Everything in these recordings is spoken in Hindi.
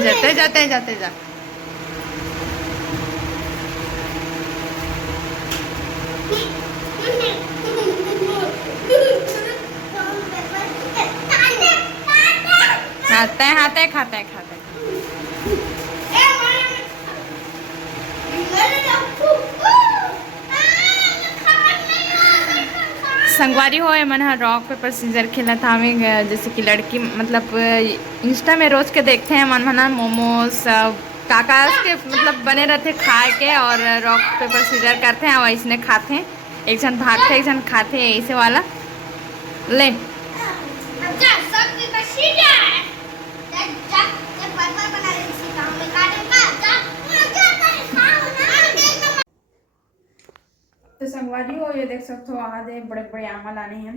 जाते जाते जा। खाते खाते खाते संगवारी हो मन रॉक पेपर सीजर खेला था हमें, जैसे कि लड़की मतलब इंस्टा में रोज के देखते हैं मन मना मोमोज काका के मतलब बने रहते खा के और रॉक पेपर सीजर करते हैं और इसने खाते हैं, एक जन भागते एक जन खाते हैं, ऐसे वाला ले तो संगवारी हो ये देख सकते हो आधे बड़े बड़े आमा लाने हैं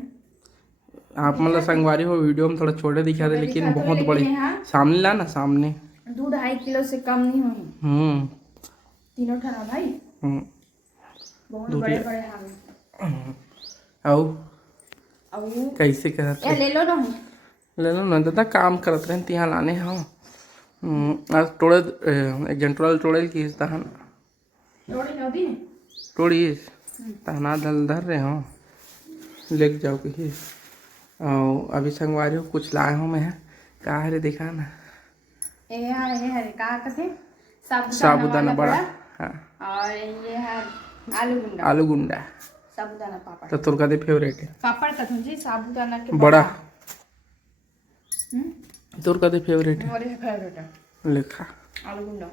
आप मतलब संगवारी हो वीडियो में थोड़ा छोटे दिखा दे लेकिन बहुत बड़े सामने ला ना सामने 2-2.5 किलो से कम नहीं हुई तीनों ठना भाई बहुत बड़े बड़े हैं। आओ कैसे करते ले लो ना दादा काम करत रहे तिहाँ लाने हाँ आज तोड़े एक जन टोड़े की तहन तोड़ी तहना दल धर रहे हो लेके जाओ कहीं और अभी संगवारी हो कुछ लाए हो मैं का है रे देखा ना ये का कहते साबुदाना बड़ा हाँ और ये है आलू गुंडा साबुदाना पापड़ तो तुर का दे फेवरेट है पापड़ का जी साबुदाना के बड़ा तुर का दे फेवरेट है मेरे फेवरेट है लिखा आलू गुंडा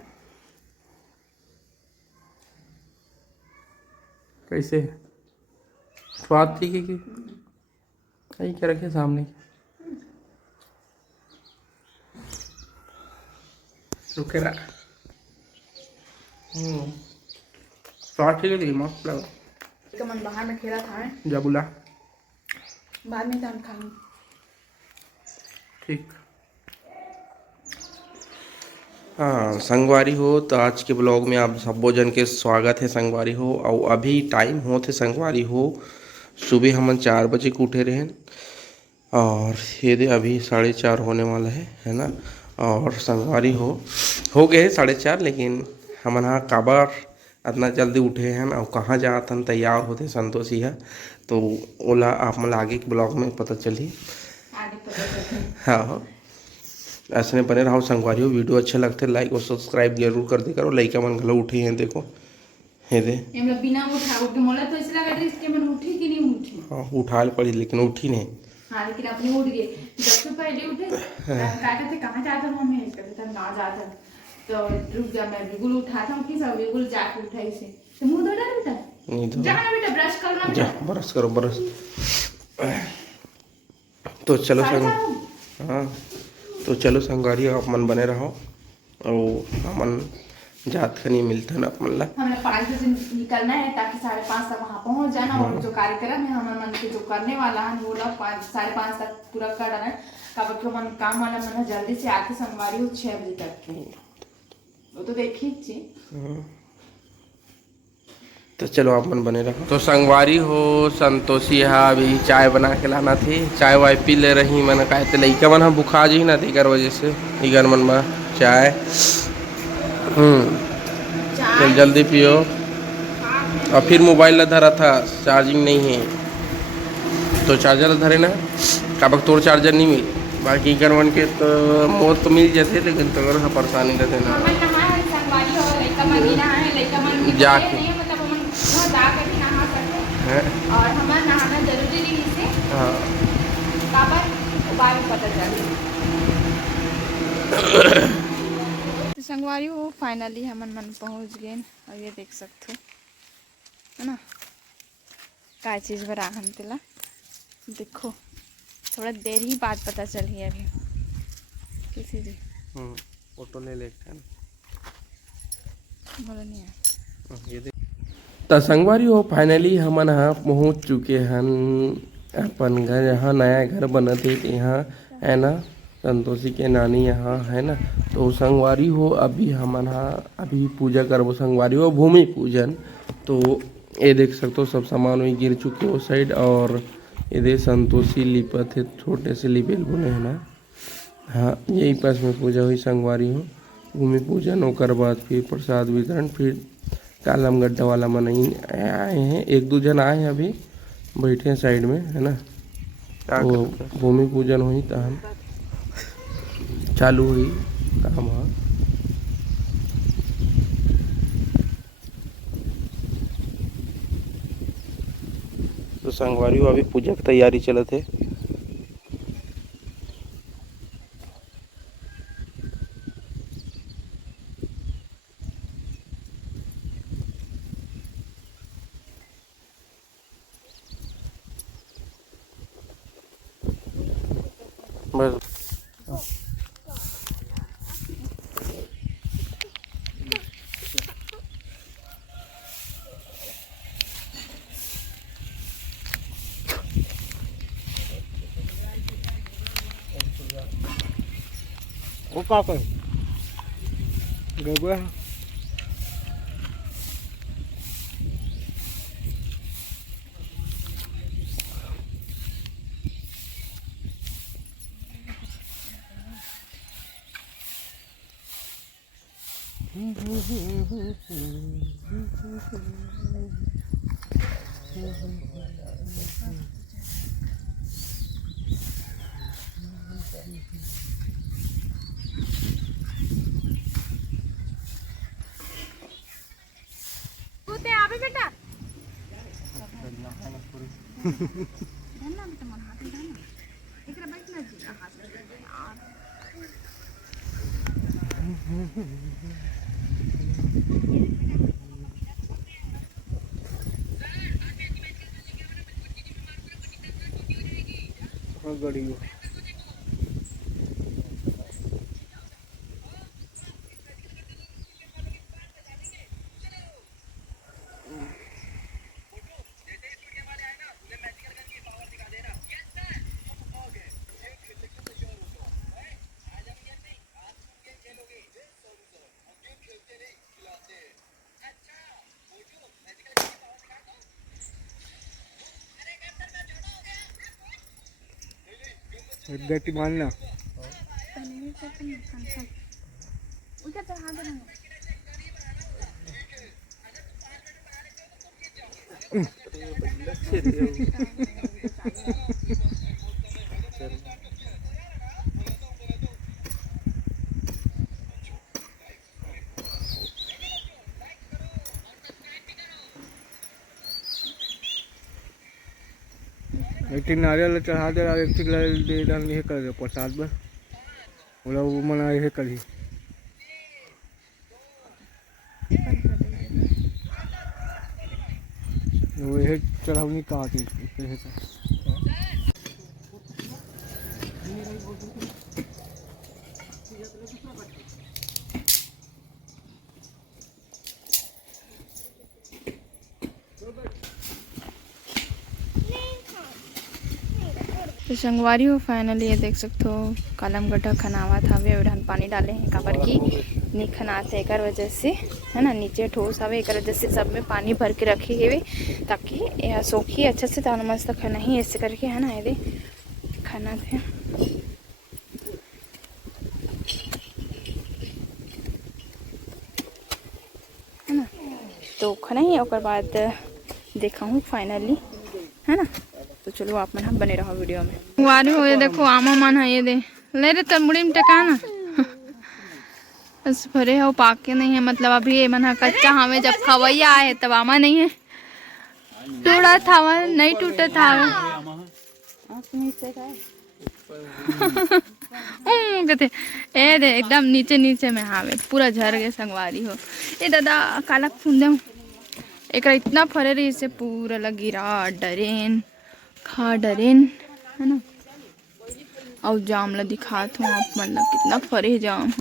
कैसे स्वाद ठीक है कि यही क्या रखे सामने रुके रहा स्वाद ठीक है मस्त लगा मन बाहर में खेला था जा बुला बाद में हम खाएंगे ठीक। हाँ संगवारी हो तो आज के ब्लॉग में आप सब जन के स्वागत है संगवारी हो। और अभी टाइम होते संगवारी हो सुबह हम 4 बजे को उठे रहे और ये दे अभी 4:30 होने वाला है ना। और संगवारी हो गए 4:30 लेकिन हम हाँ काबर इतना जल्दी उठे हैं और कहाँ जातन तैयार होते संतोषी है तो ओला आप मतलब आगे के ब्लॉग में पता चली। हाँ ऐसे बने रहो संगवारी हो वीडियो अच्छे लगते लाइक और सब्सक्राइब जरूर कर दे करो। लड़का मन गलो उठे हैं देखो हे दे बिना उठा के मोला तो इसलिए लगा इसके मन उठी कि नहीं उठी। हाँ उठा पड़ी लेकिन उठी नहीं। हाँ लेकिन अपने उठ गए जब से पहले उठे कहते थे कहाँ जाता हूँ मम्मी कहते थे ना जाता तो रुक जा मैं बिल्कुल उठाता हूँ कि सब बिल्कुल जाके उठा इसे तो मुँह धो डाल बेटा नहीं धो जाना बेटा ब्रश करना जा ब्रश करो ब्रश। तो चलो संग हाँ तो चलो संगवारी आप मन बने रहो और हमन जात का नहीं मिलता ना अपन ला हमें 5 बजे निकलना है ताकि 5:30 तक वहाँ पहुँच जाना और जो कार्यक्रम है हमें मन के जो करने वाला है वो लोग 5:30 तक पूरा कर डालना है। कब मन काम वाला मन जल्दी से आके संगवारी हो 6 बजे तक वो तो देखी थी। तो चलो आप मन बने रहो। तो संगवारी हो संतोषी है अभी चाय बना के लाना थी चाय वाय पी ले रही मैंने कहते लड़का मन हाँ बुखा जी ना थी वजह से इगर मन में चाय चल जल्दी पियो। और फिर मोबाइल ला धरा था चार्जिंग नहीं है तो चार्जर धरे ना कब तोड़ चार्जर नहीं मिल बाकी इगर मन के तो मौत तो मिल जाते लेकिन तो परेशानी रहते ना जाके और हमारा नहाना जरूरी नहीं से हाँ बाद में पता चले। तो संगवारी हो फाइनली हम मन पहुंच गए और ये देख सकते हो है ना क्या चीज़ बरा हम तेला देखो थोड़ा देर ही बाद पता चली अभी किसी जी फोटो ले लेते हैं बोलो नहीं है ये तो संगवारी हो फाइनली हमन यहाँ पहुँच चुके हैं अपन घर। यहाँ नया घर बना थे यहाँ है ना संतोषी के नानी यहाँ है ना। तो संगवारी हो अभी हमन अभी पूजा करबो संगवारी हो भूमि पूजन। तो ये देख सकते हो सब सामान वही गिर चुके हो साइड। और ये संतोषी लिपत है छोटे से लिपेल बुने है ना। हाँ यही पास में पूजा हुई संगवारी हो भूमि पूजन ओकर बाद फिर प्रसाद वितरण। फिर कालम गड्ढा वाला मन आए हैं, एक दो जन आए हैं अभी बैठे हैं साइड में है ना। तो भूमि पूजन हुई तहन चालू हुई काम। हाँ तो संगवारी हो अभी पूजा की तैयारी चलत है। बस वो का कर गबा गड़ी गति मानना एक नारियल चढ़ा दे एक दे डाल ये कर दे प्रसाद में बोला वो मना ये करी वो ये चढ़ावनी कहा थी तो संगवारी हो फाइनली ये देख सकते हो कलम गड्ढा खनावा था वे उड़ान पानी डाले हैं काबर की नहीं खनाते एक वजह से है ना। नीचे ठोस हवे एक वजह से सब में पानी भर के रखे हुए ताकि यह सोखी अच्छे से तान मस्त खना ही ऐसे करके है ना। ये खाना थे है ना। तो खाना ही और बाद देखा हूँ फाइनली है ना। तो चलो आप मन हम बने रहो वीडियो में। वारी हो ये देखो आमा मन है ये दे ले रे तमुड़ी में टका ना बस भरे हो पाके नहीं है मतलब अभी ये मन कच्चा हमें जब खवैया आए तब आमा नहीं है टूटा था नहीं टूटा था कहते ए दे एकदम नीचे नीचे में हावे पूरा झर गए संगवारी हो। ये दादा काला फूंदे एक इतना फरे रही से पूरा लगी रहा डरेन खा डरेन है ना। और जाम ला दिखात हूँ आप मन ला कितना फरे जाम।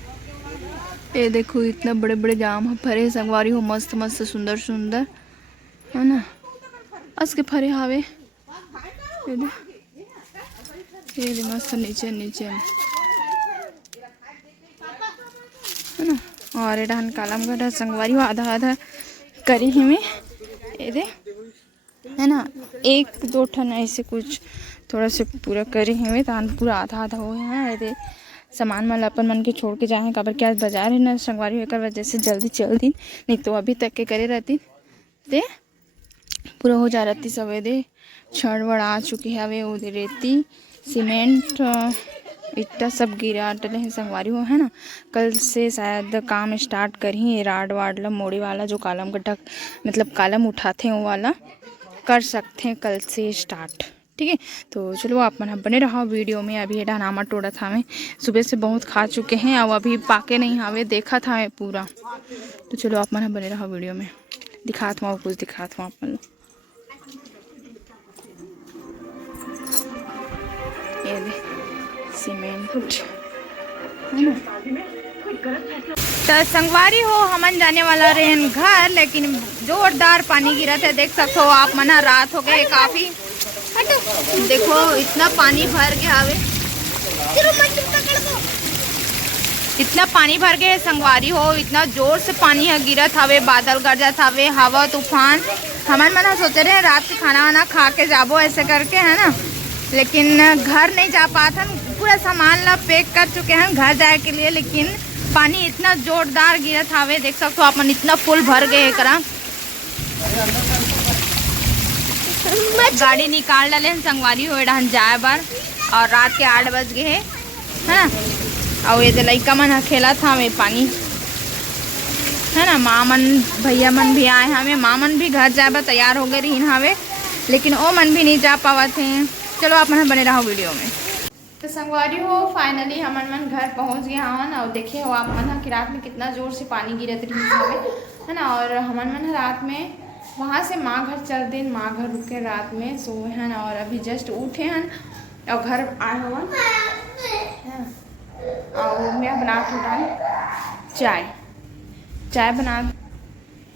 ये देखो इतना बड़े बड़े जाम फरे संगवारी हो मस्त मस्त सुंदर सुंदर है ना। अस के फरे हावे ये दे मस्त नीचे नीचे है ना। और एडान कालम गढ़ संगवारी हो आधा आधा करी ही में ये दे है ना, 1-2 ठन ऐसे कुछ थोड़ा से पूरा करी ही तान पूरा आधा आधा हो है। ये सामान मन अपन मन के छोड़ के जाए काबर क्या बाजार है ना संगवारी होकर वजह से जल्दी चल दिन, नहीं तो अभी तक के करे रहती ते पूरा हो जा रहती सब। दे छड़ वड़ आ चुकी है, वे उधर रेती सीमेंट इतना सब गिरा डले हैं संगवारी हो है ना। कल से शायद काम स्टार्ट कर ही राड वाड ला मोड़ी वाला जो कालम गड्ढा मतलब कालम उठाते हैं वो वाला कर सकते हैं कल से स्टार्ट, ठीक है। तो चलो आप मन बने रहो वीडियो में। अभी एडा नामा टोड़ा था मैं सुबह से बहुत खा चुके हैं और अभी पाके नहीं हावे देखा था मैं पूरा। तो चलो आप मन बने रहो वीडियो में, दिखाता हूँ कुछ दिखाता हूँ आप मन। ये दे सीमेंट है ना। तो संगवारी हो हमन जाने वाला रहन घर, लेकिन जोरदार पानी गिरा था देख सकते हो आप मन। रात हो गए काफी, देखो इतना पानी भर गया हवे, इतना पानी भर गए संगवारी हो, इतना जोर से पानी है गिरत हवे, बादल गरजत हवे, हवा तूफान। हमन मन सोचे रहे रात के खाना वाना खा के जाबो ऐसे करके है ना, लेकिन घर नहीं जा पाते हैं। पूरा सामान ला पैक कर चुके हैं घर जाए के लिए, लेकिन पानी इतना जोरदार गिरत हवे देख सकते हो आप मन, इतना फुल भर गए करा। गाड़ी निकाल डाले संगवारी हो एडा जाए बार, और रात के 8 बज गए है ना। और ये लड़का मन खेला था हमें पानी है ना। माँ मन भैया मन भी आए हमें, माँ मन भी घर जाए बार तैयार हो गए रही हवे, लेकिन वो मन भी नहीं जा पावा थे। चलो आप मन बने रहो वीडियो में। तो संगवारी हो फाइनली हमन मन घर पहुंच गए हन, और देखे हो आप मन कि रात में कितना जोर से पानी गिरत रही है ना। और हमन मन रात में वहाँ से माँ घर चल दिन, माँ घर रुके रात में सोए हैं, और अभी जस्ट उठे हैं और घर आए हुआ और मैं बना चाय चाय बना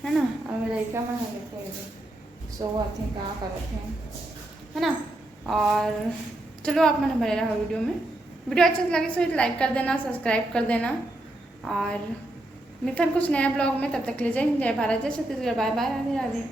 है ना। और लड़का मन सोवत थे क्या करते हैं है ना। और चलो आप मैंने बने रहा वीडियो में। वीडियो अच्छा लगे तो लाइक कर देना, सब्सक्राइब कर देना, और मिथन कुछ नया ब्लॉग में। तब तक ले जय हिंद, जय भारत, जय छत्तीसगढ़, बाय बाय, राधे राधे।